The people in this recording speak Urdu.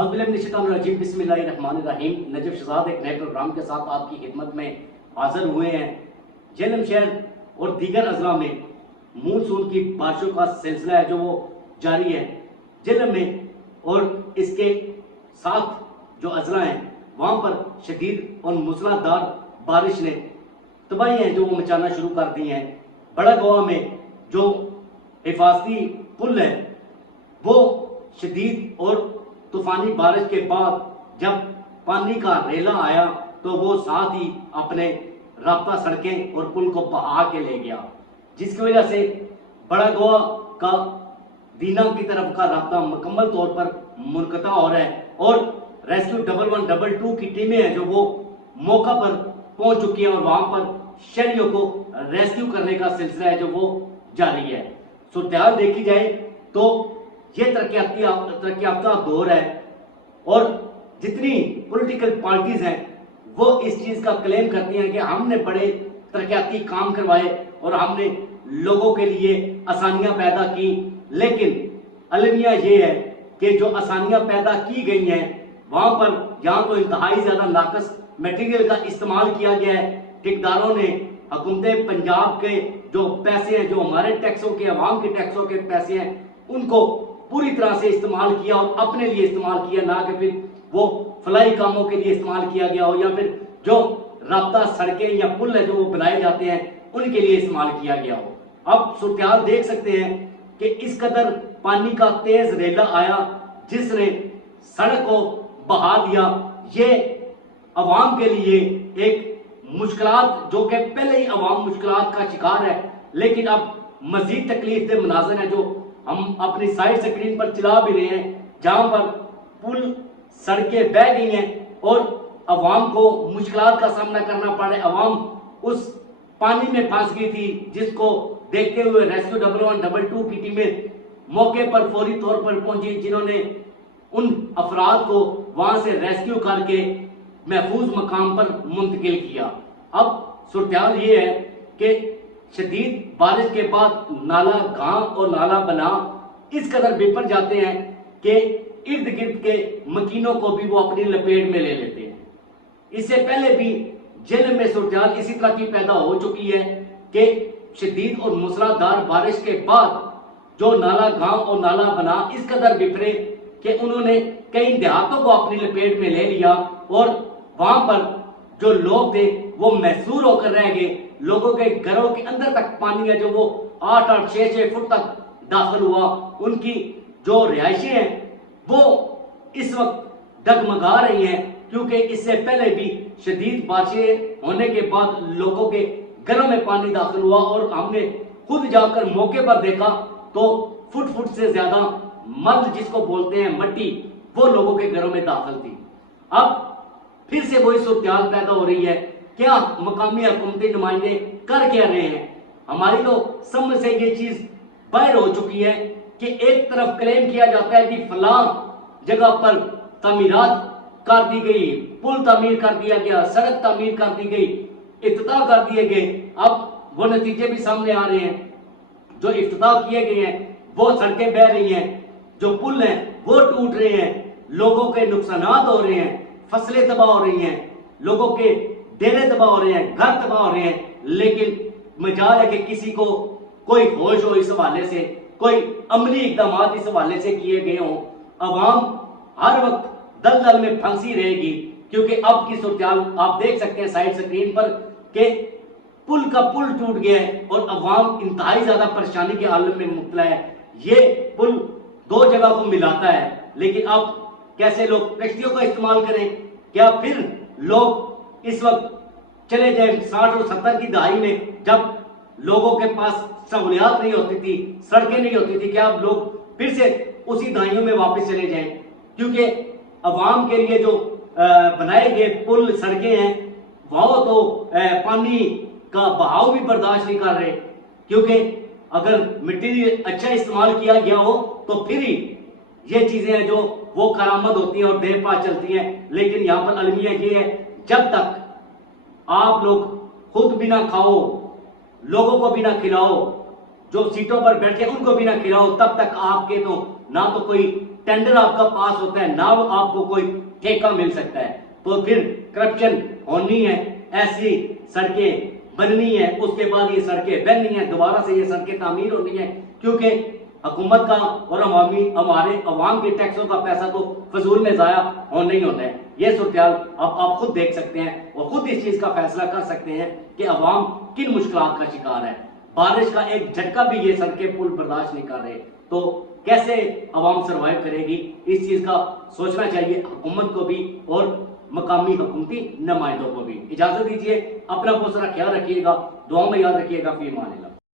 بسم اللہ الرحمن الرحیم۔ نجف شہزاد ایک نئے پروگرام کے ساتھ آپ کی خدمت میں حاضر ہوئے ہیں۔ جہلم شہر اور دیگر اضلاع میں مونسون کی بارشوں کا سلسلہ ہے جو وہ جاری ہے۔ جہلم میں اور اس کے ساتھ جو اضلاع ہیں وہاں پر شدید اور موسلادھار دار بارش نے تباہی ہیں جو وہ مچانا شروع کر دی ہیں۔ بڑا گوا میں جو حفاظتی پل ہے وہ شدید اور طوفانی بارش کے بعد جب پانی کا ریلا آیا تو وہ ساتھ ہی اپنے رابطہ سڑکیں اور پل کو بہا کے لے گیا، جس کی وجہ سے بڑا گوا کا دینا کی طرف کا رابطہ مکمل طور پر منقطع ہو رہا ہے اور ریسکیو 1122 کی ٹیمیں ہیں جو وہ موقع پر پہنچ چکی ہیں اور وہاں پر شہریوں کو ریسکیو کرنے کا سلسلہ ہے جو وہ جاری ہے۔ صورتحال دیکھی جائے تو یہ ترقی یافتہ دور ہے اور جتنی پولیٹیکل پارٹیز ہیں وہ اس چیز کا کلیم کرتی ہیں کہ ہم نے بڑے ترقیاتی کام کروائے اور ہم نے لوگوں کے لیے آسانیاں پیدا کی، لیکن المیہ یہ ہے کہ جو آسانیاں پیدا کی گئی ہیں وہاں پر جہاں تو انتہائی زیادہ ناقص میٹیریل کا استعمال کیا گیا ہے، ٹھیکیداروں نے حکومت پنجاب کے جو پیسے ہیں جو ہمارے ٹیکسوں کے عوام کے ٹیکسوں کے پیسے ہیں ان کو پوری طرح سے استعمال کیا اور اپنے لیے استعمال کیا، نہ کہ پھر وہ فلاحی کاموں کے لیے استعمال کیا گیا ہو یا پھر جو رابطہ سڑکیں یا پل ہے جو وہ بنائے جاتے ہیں ان کے لیے استعمال کیا گیا ہو۔ اب صورتحال دیکھ سکتے ہیں کہ اس قدر پانی کا تیز ریلا آیا جس نے سڑک کو بہا دیا۔ یہ عوام کے لیے ایک مشکلات جو کہ پہلے ہی عوام مشکلات کا شکار ہے، لیکن اب مزید تکلیف دہ مناظر ہیں جو ہم اپنی سائیڈ سکرین پر چلا بھی رہے ہیں، جہاں پر پل سڑکیں بہ گئی ہیں اور عوام کو مشکلات کا سامنا کرنا پڑ رہا ہے۔ عوام اس پانی میں پھنس گئی تھی جس کو دیکھتے ہوئے ریسکیو 1122 کی ٹیمیں موقع پر فوری طور پر پہنچی، جنہوں نے ان افراد کو وہاں سے ریسکیو کر کے محفوظ مقام پر منتقل کیا۔ اب صورتحال یہ ہے کہ شدید بارش کے بعد نالا گاں اور نالا بنا اس قدر بپھر جاتے ہیں کہ ارد گرد کے مکینوں کو بھی وہ اپنی لپیٹ میں لے لیتے ہیں۔ اس سے پہلے بھی جہلم میں صورتحال اسی طرح کی پیدا ہو چکی ہے کہ شدید اور موسلادھار بارش کے بعد جو نالا گاں اور نالا بنا اس قدر بپھرے کہ انہوں نے کئی دیہاتوں کو اپنی لپیٹ میں لے لیا اور وہاں پر جو لوگ تھے وہ محصور ہو کر رہ گئے۔ لوگوں کے گھروں کے اندر تک پانی ہے جو وہ 8-6 فٹ تک داخل ہوا۔ ان کی جو رہائشیں ہیں وہ اس وقت ڈگمگا رہی ہیں کیونکہ اس سے پہلے بھی شدید بارشیں ہونے کے بعد لوگوں کے گھروں میں پانی داخل ہوا اور ہم نے خود جا کر موقع پر دیکھا تو فٹ سے زیادہ مد جس کو بولتے ہیں مٹی وہ لوگوں کے گھروں میں داخل تھی۔ اب پھر سے وہی صورتحال پیدا ہو رہی ہے۔ کیا مقامی حکومتی نمائندے کر کیا رہے ہیں؟ ہماری تو سمجھ سے یہ چیز باہر ہو چکی ہے کہ ایک طرف کلیم کیا جاتا ہے کہ فلاں جگہ پر تعمیرات کر دی گئی، پل تعمیر کر دیا گیا، سڑک تعمیر کر دی گئی، افتتاح کر دیے گئے۔ اب وہ نتیجے بھی سامنے آ رہے ہیں، جو افتتاح کیے گئے ہیں وہ سڑکیں بہ رہی ہیں، جو پل ہیں وہ ٹوٹ رہے ہیں، لوگوں کے نقصانات ہو رہے ہیں، فصلیں تباہ ہو رہی ہیں، لوگوں کے ڈیرے تباہ ہو رہے ہیں، گھر تباہ ہو رہے ہیں، لیکن مجال ہے کہ کسی کو کوئی ہوش ہو اس حوالے سے، کوئی عملی اقدامات اس حوالے سے کیے گئے ہوں۔ عوام ہر وقت دلدل میں پھنسی رہے گی کیونکہ اب کی صورتحال آپ دیکھ سکتے ہیں سائیڈ سکرین پر کہ پل کا پل ٹوٹ گیا ہے اور عوام انتہائی زیادہ پریشانی کے عالم میں مبتلا ہے۔ یہ پل دو جگہ کو ملاتا ہے لیکن اب کیسے لوگ کشتیوں کا استعمال کریں؟ کیا پھر لوگ اس وقت چلے جائیں 60 اور 70 کی دہائی میں جب لوگوں کے پاس سہولیات نہیں ہوتی تھی، سڑکیں نہیں ہوتی تھی، کیا اب لوگ پھر سے اسی دہائیوں میں واپس چلے جائیں؟ کیونکہ عوام کے لیے جو بنائے گئے پل سڑکیں ہیں وہ تو پانی کا بہاؤ بھی برداشت نہیں کر رہے، کیونکہ اگر مٹی اچھا استعمال کیا گیا ہو تو پھر ہی یہ چیزیں ہیں جو وہ کارآمد ہوتی ہیں اور دیر پا چلتی ہیں۔ لیکن یہاں پر المیہ یہ ہے جب تک آپ لوگ خود بھی نہ کھاؤ، لوگوں کو بھی نہ کھلاؤ، جو سیٹوں پر بیٹھے ان کو بھی نہ کھلاؤ، تب تک آپ کے تو نہ تو کوئی ٹینڈر آپ کا پاس ہوتا ہے نہ آپ کو کوئی ٹھیکہ مل سکتا ہے، تو پھر کرپشن ہونی ہے، ایسی سڑکیں بننی ہے، اس کے بعد یہ سڑکیں بننی ہیں، دوبارہ سے یہ سڑکیں تعمیر ہونی ہیں، کیونکہ حکومت کا اور ہمارے عوام کے ٹیکسوں کا پیسہ تو فضول میں ضائع ہونا ہی ہونا ہے۔ یہ صورتحال آپ خود دیکھ سکتے ہیں اور خود اس چیز کا فیصلہ کر سکتے ہیں کہ عوام کن مشکلات کا شکار ہے۔ بارش کا ایک جھٹکا بھی یہ سڑکیں پل برداشت نہیں کر رہے، تو کیسے عوام سروائیو کرے گی؟ اس چیز کا سوچنا چاہیے حکومت کو بھی اور مقامی حکومتی نمائندوں کو بھی۔ اجازت دیجیے، اپنا بہت سارا خیال رکھیے گا، دعاؤں میں یاد رکھیے گا، فی امان اللہ۔